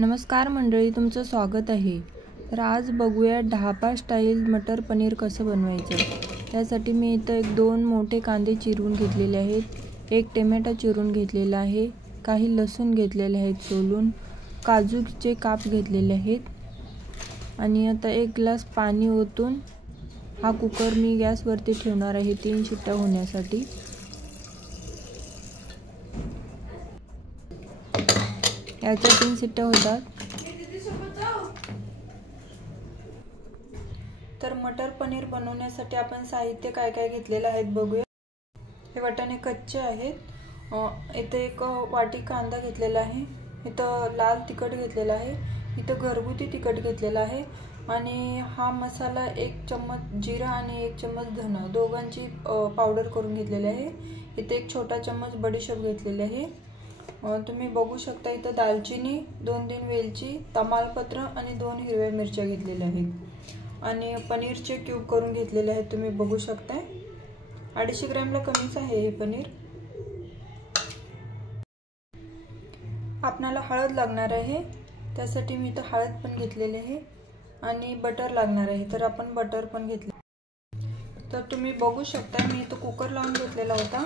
नमस्कार मंडळी, तुमचं स्वागत आहे। तर आज बघूया ढाबा स्टाईल मटर पनीर कसं बनवायचं। त्यासाठी मी इथं 2 मोठे कांदे चिरून घेतलेले आहेत, 1 टोमॅटो चिरून घेतलेला आहे, काही लसूण घेतलेले आहेत सोलून, काजूचे काप घेतलेले आहेत आणि आता 1 ग्लास पाणी ओतून हा कुकर मी गॅसवरती ठेवणार आहे 3 शिट्ट्या होण्यासाठी। याच्या 3 शिट्ट्या होतात। तर मटर पनीर बनवण्यासाठी आपण साहित्य काय काय घेतलेले आहेत बघूया। हे वाटाणे कच्चे आहेत। इथे 1 वाटी कांदा घेतलेला आहे, इथं लाल तिखट घेतलेला आहे, इथं घरगुती तिखट घेतलेला आहे आणि हा मसाला 1 चम्मच जिरा आणि 1 चम्मच धना दोघांची पावडर करून घेतलेली आहे। इथे 1 छोटा चम्मच बडीशेप घेतलेली आहे। तुम्ही बघू शकता इथं दालचिनी, 2-3 वेलची, तमालपत्र आणि 2 हिरव्या मिरच्या घेतलेल्या आहेत आणि पनीरचे क्यूब करून घेतलेले आहेत। तुम्ही बघू शकता 250 ग्रॅमला कमीच आहे हे पनीर। आपल्याला हळद लागणार आहे, त्यासाठी मी इथं हळद पण घेतलेली आहे आणि बटर लागणार आहे, तर आपण बटर पण घेतले। तर तुम्ही बघू शकता मी इथं कुकर लावून घेतलेला होता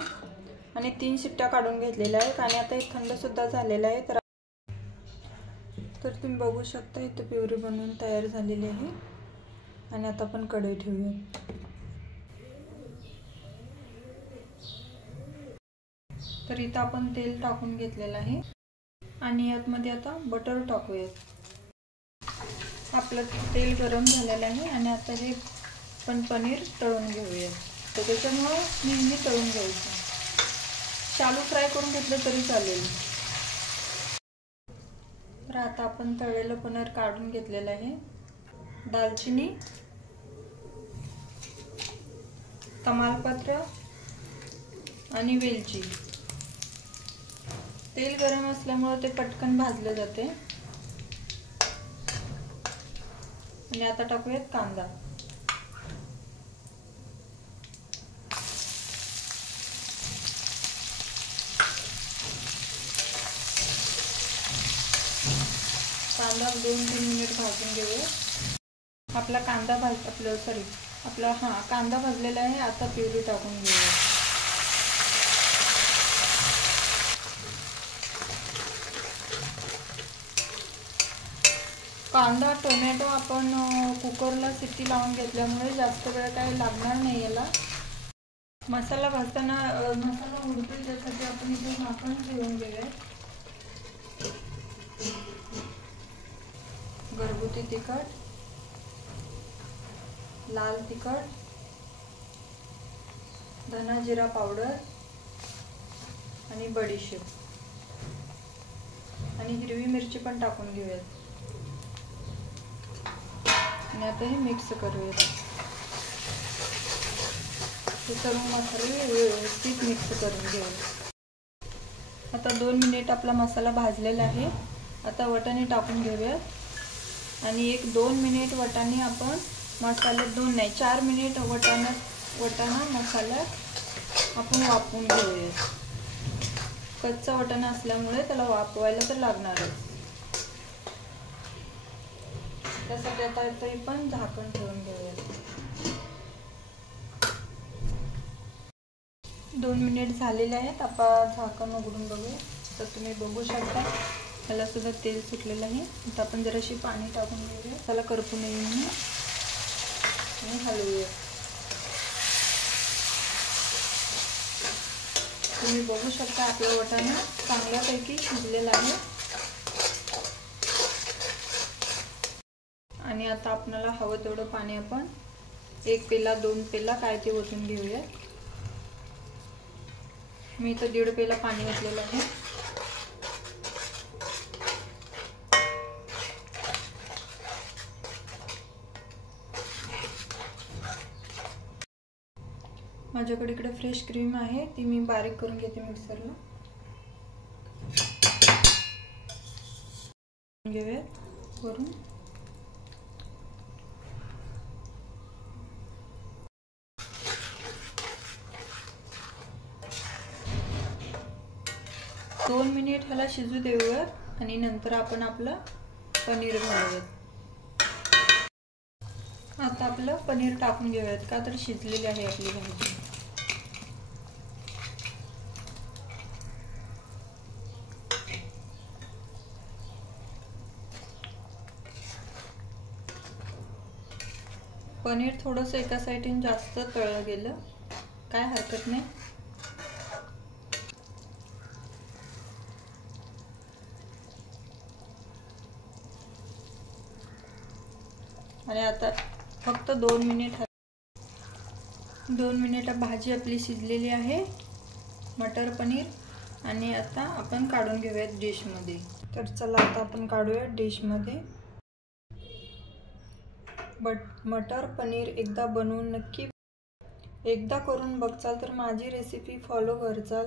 आणि 3 शिट्ट्या काढून घेतलेल्या आहेत आणि आता हे थंड सुद्धा झालेला आहे। तर तुम्ही बघू शकता इथं प्युरी बनवून तयार झालेली आहे आणि आता आपण कढई ठेवूया। तर इथं आपण तेल टाकून घेतलेलं आहे आणि यामध्ये आता बटर टाकूया। आपलं तेल गरम झालेलं आहे आणि आता हे पण पनीर तळून घेऊया। तर त्याच्यामुळे नेहमी तळून घ्यायचं, शालो फ्राय करून घेतलं तरी चालेल। तर आता आपण तळलेलं पनीर काढून घेतलेलं आहे। दालचिनी, तमालपत्र आणि वेलची। तेल गरम असल्यामुळे ते पटकन भाजले जाते। आणि आता टाकूयात कांदा। कांदा 2-3 मिनिट भाजून घेऊया। आपला कांदा कांदा भाजलेला आहे। आता प्युरी टाकून घेऊया। कांदा टोमॅटो आपण कुकरला शिट्टी लावून घेतल्यामुळे जास्त वेळ काही लागणार नाही याला। मसाला भाजताना मसाला उडतो त्यासाठी आपण इथे झाकण ठेवून घेऊया। घरगुती तिखट, लाल तिखट, धना जिरा पावडर आणि बडीशेप आणि हिरवी मिरची पण टाकून घेऊया आणि आता हे मिक्स करूया। हे सर्व मसाले व्यवस्थित मिक्स करून घेऊया। आता 2 मिनिट आपला मसाला भाजलेला आहे। आता वाटाणे टाकून घेऊया आणि 1-2 मिनिट वाटाणे आपण मसाल्यात 2 नाही 4 मिनिट वाटाणा मसाल्यात आपण वाफवून घेऊया। कच्चा वाटाणा असल्यामुळे त्याला वाफवायला तर लागणारच, त्यासाठी आता इथे पण झाकण ठेवून घेऊया। 2 मिनिट झालेले आहेत। आपण झाकण उघडून बघूया। तर तुम्ही बघू शकता त्याला सुद्धा तेल सुटलेलं आहे। आता आपण जराशी पाणी टाकून घेऊया, त्याला करपू नये म्हणून आणि हलवूया। तुम्ही बघू शकता आपला वाटाणा चांगल्यापैकी शिजलेला आहे आणि आता आपल्याला हवं तेवढं पाणी आपण 1 पेला 2 पेला काय ते ओतून घेऊया। मी इथं 1.5 पेला पाणी घातलेलं आहे। माझ्याकडे इकडे फ्रेश क्रीम आहे, ती मी बारीक करून घेते मिक्सरला। घेऊया वरून। दोन मिनिट ह्याला शिजू देऊया आणि नंतर आपण आपलं पनीर घालूयात। आता आपलं पनीर टाकून घेऊयात, का तर शिजलेली आहे आपली भाजी। पनीर थोडंसं एका साईडून जास्त तळलं गेलं, काय हरकत नाही। आणि आता फक्त 2 मिनिट भाजी आपली शिजलेली आहे, मटर पनीर। आणि आता आपण काढून घेऊयात डिशमध्ये। तर चला आता आपण काढूया डिशमध्ये। मटर पनीर एकदा बनवून नक्की एकदा करून बघचाल तर माझी रेसिपी फॉलो करचाल।